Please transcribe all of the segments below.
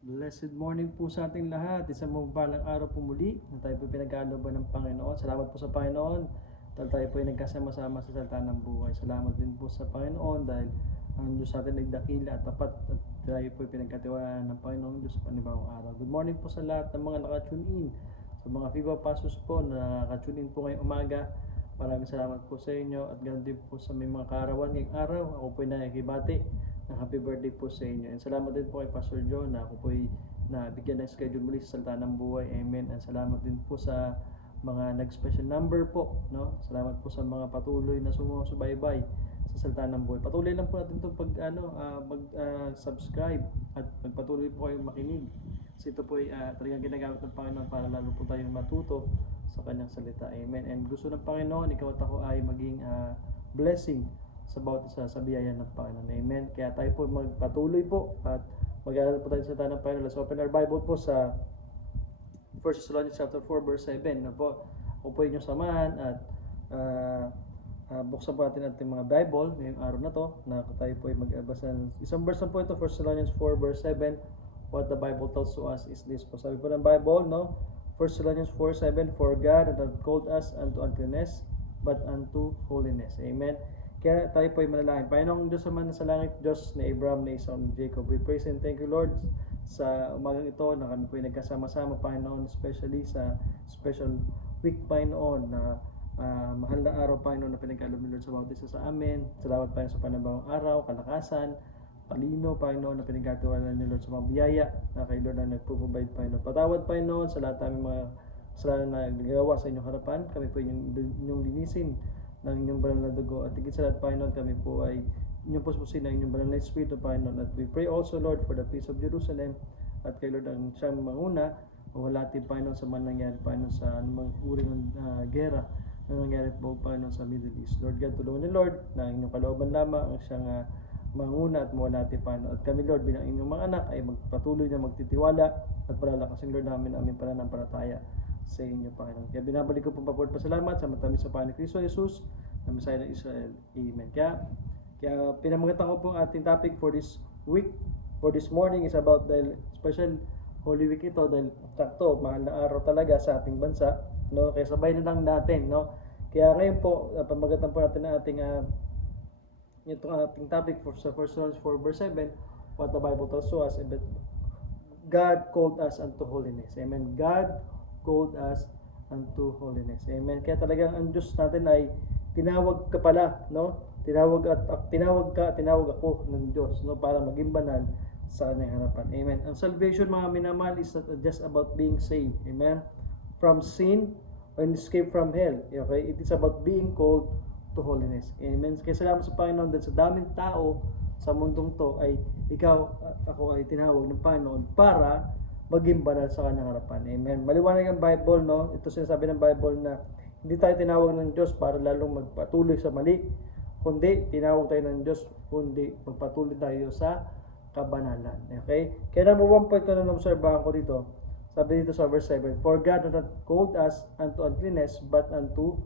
Blessed morning po sa ating lahat. Isang mabalang araw po muli na tayo po pinagkalooban ng Panginoon. Salamat po sa Panginoon dahil tayo po ay nagkasama-sama sa salita ng buhay. Salamat din po sa Panginoon dahil ang Diyos sa atin nagdakila at tapat at tayo po ay pinagkatiwalaan ng Panginoon Diyos sa panibagong araw. Good morning po sa lahat ng mga nakatune in. Sa mga FIBA Pasos po na nakatune in po ngayong umaga. Maraming salamat po sa inyo at ganoon din po sa may mga kaarawan ngayong araw. Ako po ay nakikibati ng happy birthday po sa inyo. And salamat din po kay Pastor John na ako po ay nabigyan ng schedule muli sa Salita ng Buhay. Amen. And salamat din po sa mga nag-special number po, no? Salamat po sa mga patuloy na sumusubaybay sa Salita ng Buhay. Patuloy lang po natin 'tong subscribe at magpatuloy po kayong makinig. Kasi ito po ay talagang ginagamit ng Panginoon para lalo po tayong matuto sa kanyang salita. Amen. And gusto ng Panginoon, ikaw at ako ay maging blessing sa bawat isa sa biyaya ng Panginoon. Amen. Kaya tayo po magpatuloy po at mag-aaral po tayo sa salita ng Panginoon. Let's open our Bible po sa 1 Thessalonians chapter 4 verse 7. Na po, ako po inyong samahan at buksan po natin ating mga Bible ngayong araw na to na tayo po ay magbasa ng isang verse na po ito, 1 Thessalonians 4 verse 7. What the Bible tells to us is this po. Sabi po ng Bible, no? 1 Thessalonians 4:7, for God hath called us unto uncleanness, but unto holiness. Amen. Kaya tayo po ay manalangin. Panginoong Diyos naman sa langit, Diyos ni Abraham, ni Isaac, ni Jacob. We praise and thank you, Lord, sa umagang ito na kami po ay nagkasama-sama, Panginoon, especially sa special week, Panginoon, na mahal na araw, Panginoon, na pinagkaloob ni Lord sa bawat isa sa amin. Salamat, Panginoon, sa panabawang araw, kalakasan, talino, Panginoon, na pinagkatiwalaan ni Lord sa mga biyaya na kay Lord na nagpo-provide, Panginoon. Patawad, Panginoon, sa lahat ng mga kasalanan na nagagawa sa inyong harapan. Kami po inyong linisin ng inyong banal na dugo. At higit sa lahat, Panginoon, kami po ay inyong puspusin ng inyong banal na Espiritu, Panginoon. At we pray also, Lord, for the peace of Jerusalem. At kay Lord ang siyang manguna, o walatin, Panginoon, sa man nangyari, Panginoon, sa anumang uri ng gera na nangyari po, Panginoon, sa Middle East. Lord God, tulungan niyo, Lord, na inyong kalooban lamang ang siyang manguna at mawalati, Panginoon. At kami, Lord, bilang inyong mga anak, ay magpatuloy na magtitiwala at palalakasin, Lord, namin aming pananampalataya sa inyo, Panginoon. Kaya binabalik ko po pasalamat sa matamis sa Panginoon Kristo Jesus na Messiah ng Israel. Amen. Kaya pinamagatan ko po ang ating topic for this week, for this morning is about the special Holy Week ito dahil sakto, mahal na araw talaga sa ating bansa, no? Kaya sabay na lang natin, no? Kaya ngayon po, pamagatan po natin ang ating itong ating topic for sa 1 Thessalonians 4 verse 7, what the Bible tells to us, God called us unto holiness. Amen. God called us unto holiness. Amen. Kaya talagang ang Diyos natin ay tinawag ka pala, no? Tinawag ako ng Diyos, no, para maging banal sa kanyang harapan. Amen. Ang salvation, mga minamahal, is not just about being saved. Amen. From sin and escape from hell. Okay? It is about being called to holiness. Amen. Kaya salamat sa Panginoon dahil sa daming tao sa mundong to ay ikaw, ako ay tinawag ng Panginoon para maging banal sa kanyang harapan. Amen. Maliwanag ang Bible, no? Ito sinasabi ng Bible na hindi tayo tinawag ng Diyos para lalong magpatuloy sa mali, kundi tinawag tayo ng Diyos kundi magpatuloy tayo sa kabanalan. Okay? Kaya number 1 point ko na obserbahan ko dito. Sabi dito sa verse 7, for God hath not called us unto uncleanness, but unto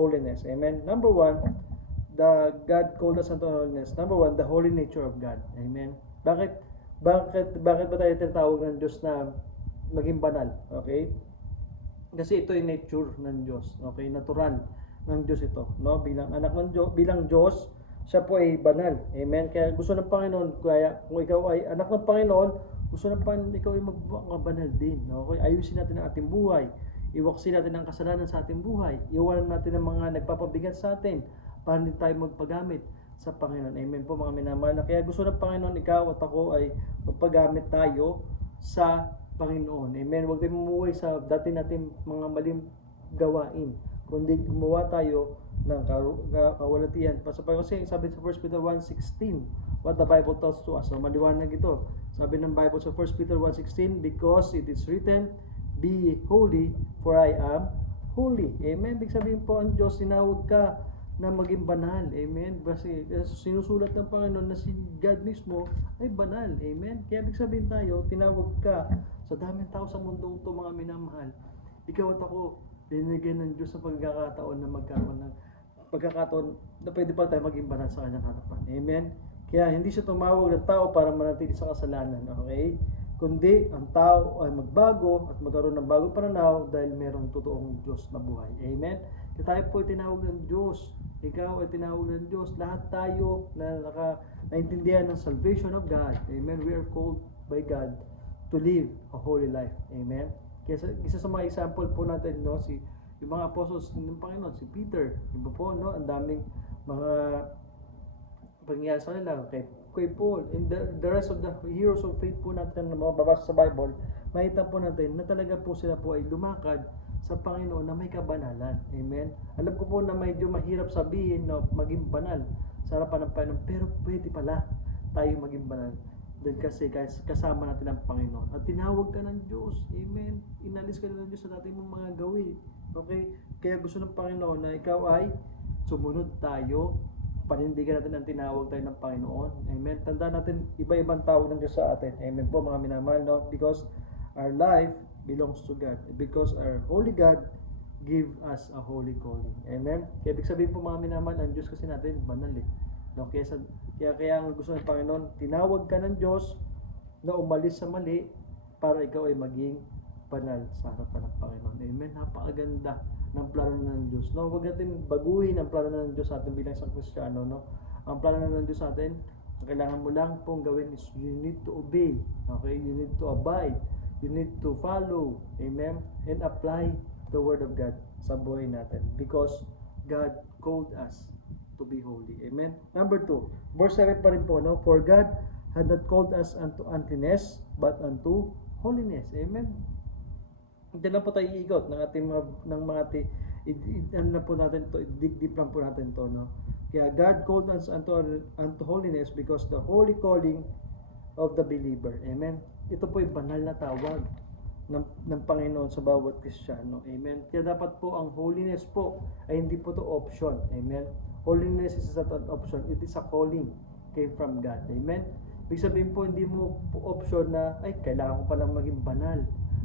holiness. Amen. Number 1, the God called us unto holiness. Number 1, the holy nature of God. Amen. Bakit ba tayo tinatawag ng Diyos na maging banal? Okay? Kasi ito yung nature ng Diyos. Okay? Natural ng Diyos ito. No? Bilang anak ng Diyos, bilang Diyos, siya po ay banal. Amen? Kaya gusto ng Panginoon, kaya kung ikaw ay anak ng Panginoon, gusto ng Panginoon, ikaw ay magbanal din. Okay? Ayusin natin ang ating buhay. Iwaksin natin ang kasalanan sa ating buhay. Iwanan natin ang mga nagpapabigat sa atin para hindi tayo magpagamit sa Panginoon. Amen po, mga minamahal. Kaya gusto ng Panginoon, ikaw at ako ay magpagamit tayo sa Panginoon. Amen. Huwag tayong mumuhay sa dati natin mga maling gawain, kundi gumawa tayo ng kawalatian. Kasi sabi sa 1 Peter 1:16, what the Bible tells to us. So, maliwanag ito. Sabi ng Bible sa 1 Peter 1:16, because it is written, be holy, for I am holy. Amen. Ibig sabihin po, ang Diyos, tinawag ka na maging banal. Amen. Kasi sinusulat ng Panginoon na si God mismo ay banal. Amen. Kaya ibig sabihin tayo, tinawag ka sa daming tao sa mundong ito, mga minamahal. Ikaw at ako, binigyan ng Diyos sa pagkakataon na magkaroon ng pagkakataon na pwede pa tayo maging banal sa kanyang harapan. Amen. Kaya hindi siya tumawag ng tao para manatili sa kasalanan. Okay? kundi ang tao ay magbago at magkaroon ng bagong pananaw dahil merong totoong Diyos na buhay. Amen? Kaya tayo po ay tinawag ng Diyos. Ikaw ay tinawag ng Diyos. Lahat tayo na naintindihan ng salvation of God. Amen? We are called by God to live a holy life. Amen? Kaya isa sa mga example po natin, no, yung mga apostles ng Panginoon, si Peter, iba po, no, ang daming mga pangyayari sa kanila, kay Paul, and the rest of the heroes of faith po natin na mababasa sa Bible, makita po natin na talaga po sila po ay lumakad sa Panginoon na may kabanalan. Amen? Alam ko po na medyo mahirap sabihin na maging banal sa harapan ng Panginoon, pero pwede pala tayo maging banal. Dahil kasi kasama natin ang Panginoon. At tinawag ka ng Diyos. Amen? Inalis ka na ng Diyos sa dating mong mga gawin. Okay? Kaya gusto ng Panginoon na ikaw ay sumunod tayo, panindigan natin ang tinawag tayo ng Panginoon. Amen. Tandaan natin, iba-ibang tawag ng Diyos sa atin. Amen po mga minamahal, no? Because our life belongs to God. Because our holy God give us a holy calling. Amen. Kaya ibig sabihin po mga minamahal, ang Diyos kasi natin, banal eh. No? Kaya ang gusto ng Panginoon, tinawag ka ng Diyos na umalis sa mali para ikaw ay maging banal sa harapan ng Panginoon. Amen. Napakaganda ng plano ng Diyos. No, huwag natin baguhin ang plano ng Diyos sa atin bilang isang Kristiyano, no? Ang plano ng Diyos sa atin, ang kailangan mo lang pong gawin is you need to obey. Okay? You need to abide. You need to follow. Amen? And apply the word of God sa buhay natin because God called us to be holy. Amen? Number 2, verse 7 pa rin po, no? For God had not called us unto uncleanness, but unto holiness. Amen? Diyan lang po tayo iikot ng ating ano na po natin to, dig-deep lang po natin to, no? Kaya God called us unto holiness because the holy calling of the believer. Amen? Ito po ay banal na tawag ng Panginoon sa bawat Kristiyano. Amen? Kaya dapat po ang holiness po ay hindi po to option. Amen? Holiness is not an option. It is a calling. Came from God. Amen? Ibig sabihin po, hindi mo po option na, ay, kailangan ko palang maging banal.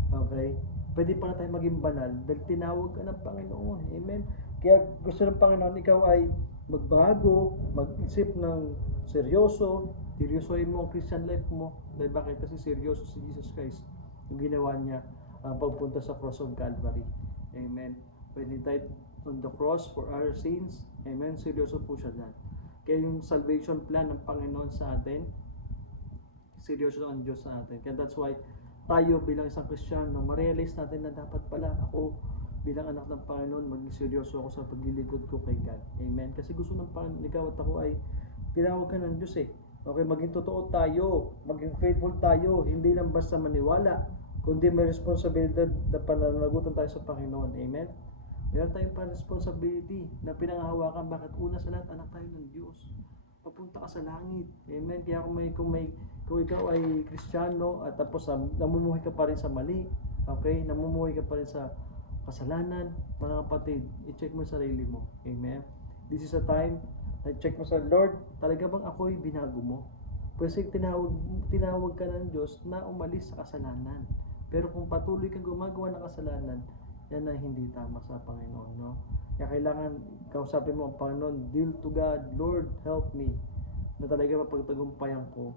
Okay? Pwede pala tayo maging banal dahil tinawag ka ng Panginoon. Amen? Kaya gusto ng Panginoon, ikaw ay magbago, mag-isip ng seryosohin mo ang Christian life mo. Dahil bakit? Kasi seryoso si Jesus Christ. Yung ginawa niya pagpunta sa cross of Calvary. Amen? When He died on the cross for our sins, amen? Seryoso po siya dyan. Kaya yung salvation plan ng Panginoon sa atin, seryoso ang Diyos sa atin. Kaya that's why tayo bilang isang Kristiyano, ma-realize natin na dapat pala ako bilang anak ng Panginoon, maging seryoso ako sa paglilingkod ko kay God. Amen? Kasi gusto ng Panginoon, ikaw at ako ay tinawag ka ng Diyos eh. Okay, maging totoo tayo, maging faithful tayo, hindi lang basta maniwala, kundi may responsibilidad na pananagutan tayo sa Panginoon. Amen? Meron tayong responsibility na pinanghahawakan. Bakit? Una sa lahat, anak tayo ng Diyos. Papunta ka sa langit. Amen? Kaya kung ikaw ay Kristiyano at tapos namumuhay ka pa rin sa mali, okay? Namumuhay ka pa rin sa kasalanan, mga kapatid, i-check mo sarili mo. Amen? This is a time na check mo sa Lord, talaga bang ako'y binago mo? Kasi tinawag ka ng Diyos na umalis sa kasalanan. Pero kung patuloy kang gumagawa ng kasalanan, yan ay hindi tama sa Panginoon, no? Kaya kailangan kausapin mo ang Panginoon, deal to God, Lord, help me, na talaga mapagtagumpayan ko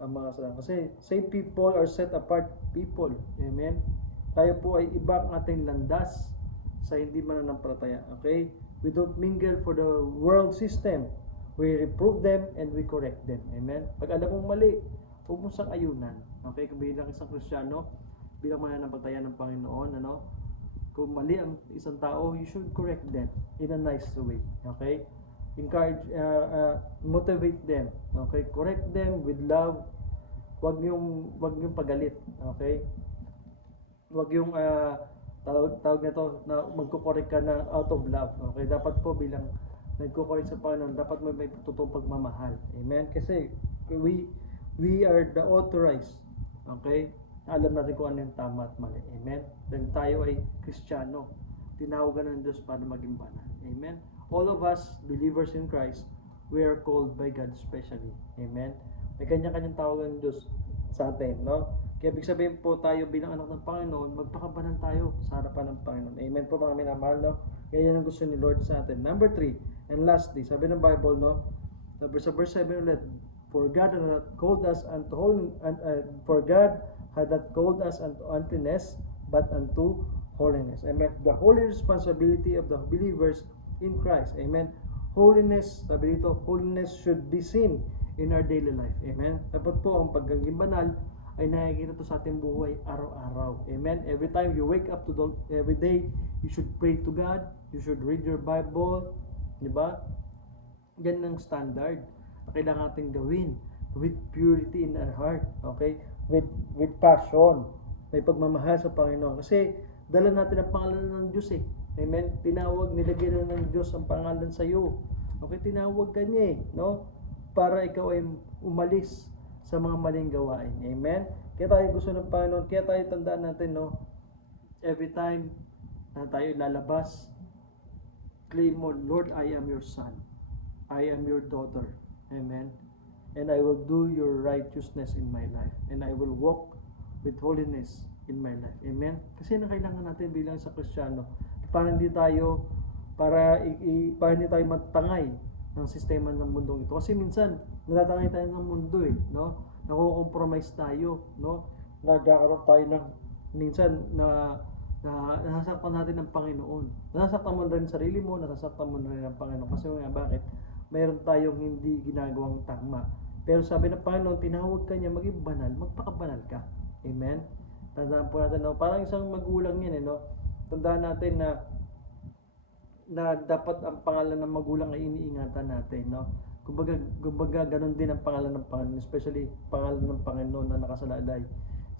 ang mga kasalanan. Kasi saved people are set apart people. Amen? Tayo po ay ibang ating landas sa hindi mananampalataya. Okay? We don't mingle for the world system. We reprove them and we correct them. Amen? Pag alam mong mali, huwag mo sang ayunan. Okay? Kung bilang isang Kristiyano, bilang mananampalataya ng Panginoon, ano? Kung mali ang isang tao, you should correct them in a nice way. Okay? Encourage, motivate them. Okay? Correct them with love. Wag yung pagalit. Okay? Wag yung tawag nito na magko-correct ka na out of love. Okay? Dapat po bilang nagko-correct sa Panginoon, dapat may totoong pagmamahal. Amen? Kasi we are the authorized. Okay? Alam natin kung ano yung tama at mali. Amen? Dahil tayo ay Kristiyano. Tinawagan ng Diyos para maging banal. Amen? All of us, believers in Christ, we are called by God specially. Amen? May kanya-kanyang tawagan ng Diyos sa atin, no? Kaya ibig sabihin po tayo bilang anak ng Panginoon, magpakabanal tayo sa harapan ng Panginoon. Amen po mga minamahal, no? Kaya yan ang gusto ni Lord sa atin. Number 3, and lastly, sabi ng Bible, no? Sa verse 7 ulit, For God had had not called us unto uncleanness, but unto holiness. Amen. The holy responsibility of the believers in Christ. Amen. Holiness, sabi dito, holiness should be seen in our daily life. Amen. Dapat po ang pagiging banal ay nakikita to sa ating buhay araw-araw. Amen. Every time you wake up every day, you should pray to God, you should read your Bible, di ba? Yan ang standard na kailangan natin gawin with purity in our heart, okay? With passion, may pagmamahal sa Panginoon. Kasi dala natin ang pangalan ng Diyos eh. Amen? Tinawag, nilagay na ng Diyos ang pangalan sa iyo. Okay, tinawag ka niya eh, no? Para ikaw ay umalis sa mga maling gawain. Amen? Kaya tayo gusto ng Panginoon, kaya tayo tandaan natin, no? Every time na tayo lalabas, claim mo, Lord, I am your son. I am your daughter. Amen? And I will do your righteousness in my life. And I will walk with holiness in my life. Amen? Kasi na kailangan natin bilang sa Kristiyano para hindi tayo matangay ng sistema ng mundong ito. Kasi minsan, natatangay tayo ng mundo eh, no? Nako-compromise tayo, no? Nagkakaroon tayo ng minsan na nasasaktan natin ng Panginoon. Nasasaktan mo rin sarili mo, nasasaktan mo rin ng Panginoon. Kasi nga, bakit? Mayroon tayong hindi ginagawang tama. Pero sabi ng Panginoon, tinawag ka niya maging banal, magpakabanal ka. Amen? Tandaan po natin, no? Parang isang magulang yan, no? Tandaan natin na dapat ang pangalan ng magulang ay iniingatan natin, no? Kumbaga ganun din ang pangalan ng Panginoon, especially pangalan ng Panginoon na nakasalalay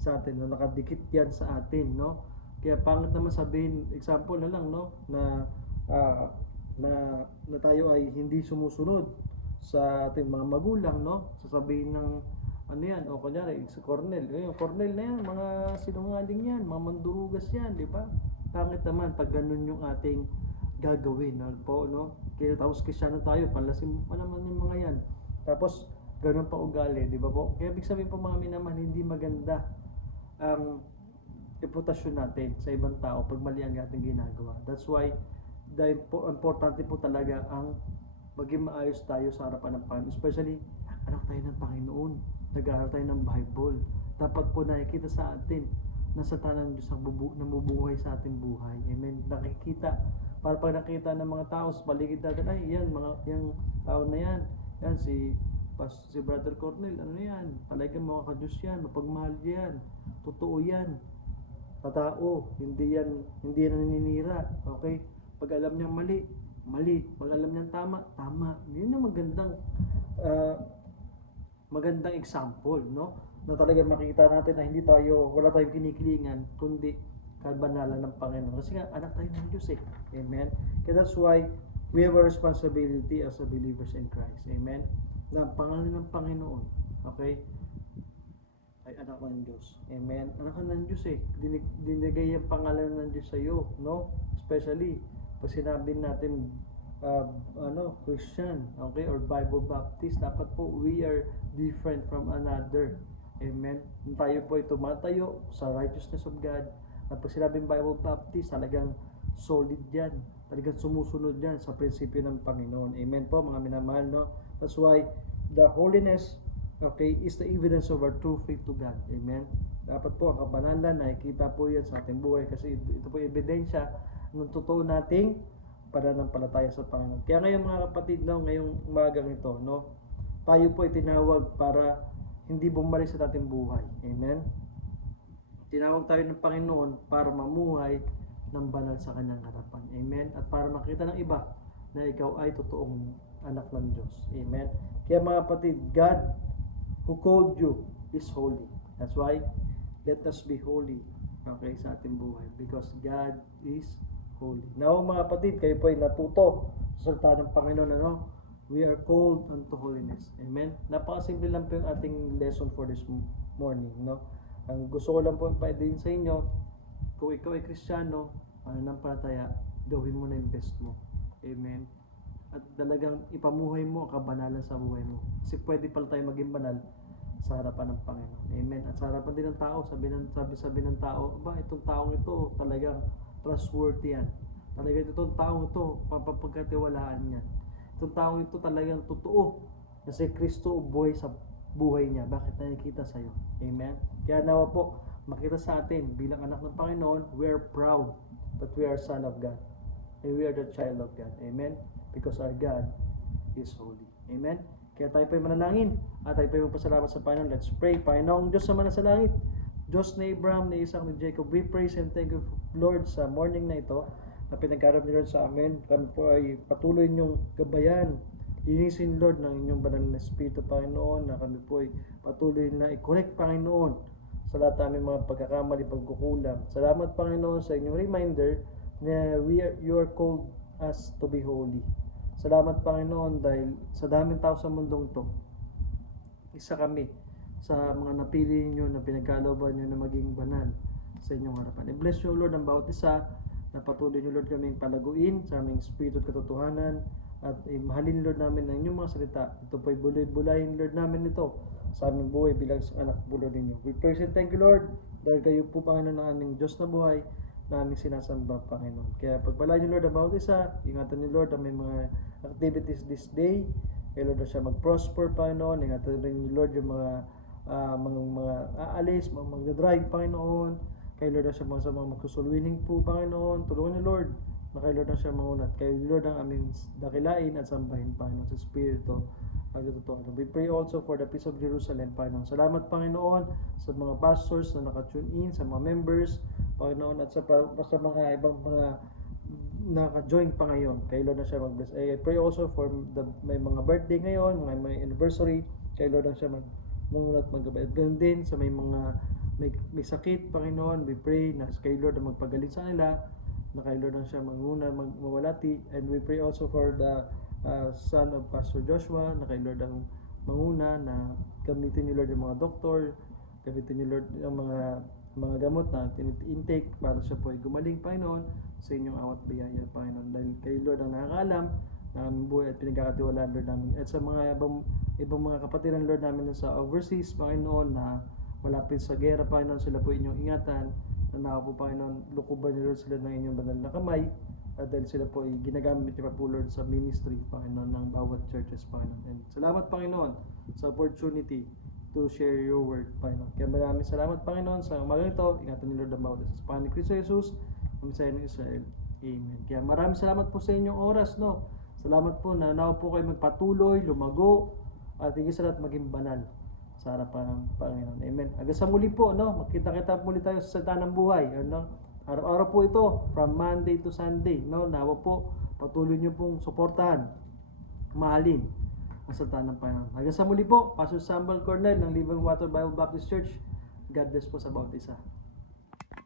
sa atin, no? Nakadikit yan sa atin, no? Kaya pangit naman sabihin, example na lang, no? Na tayo ay hindi sumusunod sa ating mga magulang, no? Sasabihin ng ano yan, o kunyari, si Cornel, Cornel na yan, mga sinungaling yan, mga mandurugas yan, di ba? Pangit naman pag ganun yung ating gagawin, no? Po, no? Kaya tapos Kristiyano tayo, palasim pa naman yung mga yan. Tapos, ganun pa ugali, di ba po? Kaya ibig sabihin po mga naman, hindi maganda ang reputasyon natin sa ibang tao pag mali ang ating ginagawa. That's why, importante po talaga ang maging maayos tayo sa harapan ng Panginoon. Especially, anak tayo ng Panginoon. Nag-aaral tayo ng Bible. Dapat po nakikita sa atin na sa tanang Diyos ang namubuhay sa ating buhay. Amen. Nakikita. Para pag nakita ng mga tao sa paligid natin, ay, yan, yung tao na yan. Yan, si Brother Cornel, ano yan? Talagang mga ka-Diyos yan. Mapagmahal yan. Totoo yan. Tatao. Hindi yan naninira. Okay? Pag alam niyang mali. Pag alam niyang tama. Yun yung magandang example, no? Na talagang makita natin na wala tayong kinikilingan, kundi kabanalan ng Panginoon. Kasi nga, anak tayo ng Diyos eh. Amen? Kaya that's why we have a responsibility as a believers in Christ. Amen? Na ang pangalan ng Panginoon, okay, ay anak ng Diyos. Amen? Anak ng Diyos eh. Dinigay ang pangalan ng Diyos sa iyo, no? Especially, pag sinabi natin Christian, okay, or Bible Baptist, dapat po we are different from another. Amen. Tayo po ay tumatayo sa righteousness of God. At pag sinabing Bible Baptist, talagang solid yan. Talagang sumusunod yan sa prinsipyo ng Panginoon. Amen po mga minamahal, no? That's why the holiness, okay, is the evidence of our true faith to God. Amen. Dapat po ang kabanalan, nakikita po yan sa ating buhay kasi ito po ebidensya ng totoo nating pananampalataya sa Panginoon. Kaya ngayon mga kapatid, no, ngayong umagang ito, no, tayo po ay tinawag para hindi bumalik sa ating buhay. Amen? Tinawag tayo ng Panginoon para mamuhay ng banal sa kanyang harapan. Amen? At para makita ng iba na ikaw ay totoong anak ng Diyos. Amen? Kaya mga kapatid, God who called you is holy. That's why, let us be holy, okay, sa ating buhay. Because God is holy. Now mga kapatid, kayo po ay natuto sa salita ng Panginoon, ano? We are called unto holiness. Amen? Napakasimple lang po yung ating lesson for this morning, no? Ang gusto ko lang po ipaidin sa inyo, kung ikaw ay Kristiyano, pananampalataya, gawin mo na yung best mo. Amen? At talagang ipamuhay mo ang kabanalan sa buhay mo. Kasi pwede pala tayo maging banal sa harapan ng Panginoon. Amen? At sa harapan din ng tao, sabi ng tao, itong taong ito talagang trustworthy yan. Talagang itong taong ito, papagkatiwalaan yan. Itong taong ito talagang totoo na si Kristo buhay sa buhay niya. Bakit nakikita sa'yo? Amen? Kaya nawa po, makita sa atin bilang anak ng Panginoon, we are proud that we are son of God. And we are the child of God. Amen? Because our God is holy. Amen? Kaya tayo po'y manalangin at tayo po'y magpasalamat sa Panginoon. Let's pray. Panginoong Diyos naman sa langit, Diyos ni Abraham, ni Isaac, ni Jacob, we praise and thank you, Lord, sa morning na ito na pinagkarap niyo, Lord, sa amin. Kami po ay patuloy niyong gabayan. Linisin, Lord, ng inyong banal na Espiritu, Panginoon, na kami po ay patuloy na i-correct, Panginoon, sa lahat ng aming mga pagkakamali, pagkukulang. Salamat, Panginoon, sa inyong reminder na you are called us to be holy. Salamat, Panginoon, dahil sa daming tao sa mundong to, isa kami sa mga napili niyo na pinagkalooban niyo na maging banal sa inyong harapan. I bless you, Lord, ang bawat isa na patuloy niyo, Lord, kaming palaguin sa aming espiritu at katotohanan at mahalin, Lord, namin ang inyong mga salita. Ito po'y bulay-bulayin, Lord, namin ito sa aming buhay bilang anak bulo ninyo. We praise and thank you, Lord, dahil kayo po, Panginoon, ang aming Diyos na buhay na aming sinasamba, Panginoon. Kaya pagpalain niyo, Lord, ang bawat isa. Ingatan niyo, Lord, ang may mga activities this day. Kaya, Lord, na siya mag-prosper, Panginoon. Ingatan rin niyo, Lord, yung mga aalis, mga magdadrive, Panginoon. Kay Lord na siya sa mga magsusulwining po, Panginoon. Tulungan niyo, Lord, na kay Lord na siya mangunat. Kay Lord ang aming dakilain at sambahin, Panginoon, sa Espiritu at totoo. We pray also for the peace of Jerusalem, Panginoon. Salamat, Panginoon, sa mga pastors na naka-tune in, sa mga members, Panginoon, at sa mga ibang mga naka-join pa ngayon. Kay Lord na siya mag-bless. I pray also for may mga birthday ngayon, may anniversary. Kay Lord na siya mangulat, maggabay. At ganoon din sa may mga may sakit, Panginoon, we pray na kay Lord na magpagaling sa nila, na kay Lord na siya manguna, mawalati. And we pray also for the son of Pastor Joshua, na kay Lord ang manguna, na gamitin niyo, Lord, yung mga doktor, gamitin niyo, Lord, yung mga gamot na intake para siya po ay gumaling, Panginoon, sa inyong awat biyaya, Panginoon. Dahil kay Lord ang nakakaalam na aming buhay at pinagkakatiwalaan, Lord, namin. At sa mga ibang mga kapatiran, Lord, namin na sa overseas, Panginoon, na malapit sa gera, Panginoon, sila po inyong ingatan. Na po, Panginoon, lukuban niyo, Lord, sila ng inyong banal na kamay. At dahil sila po ay ginagamit niyo pa po, Lord, sa ministry, Panginoon, ng bawat churches, Panginoon. And salamat, Panginoon, sa opportunity to share your word, Panginoon. Kaya maraming salamat, Panginoon, sa umaga ito. Ingatan niyo, Lord, ang bawat isa. Sa Panginoon Kristo Jesus, ang Messiah ng Israel. Amen. Kaya maraming salamat po sa inyong oras, no? Salamat po na nawa po kayo magpatuloy, lumago, at higit sa lahat maging banal sa harapan ng Panginoon. Amen. Hanggang sa muli po, no? Magkita-kita muli tayo sa salita ng buhay, no? Araw-araw po ito, from Monday to Sunday, no? Nawa po, patuloy niyo pong suportahan, mahalin ang salita ng Panginoon. Hanggang sa muli po, Pastor Samuel Cornel ng Living Water Bible Baptist Church. God bless po sa bawat isa.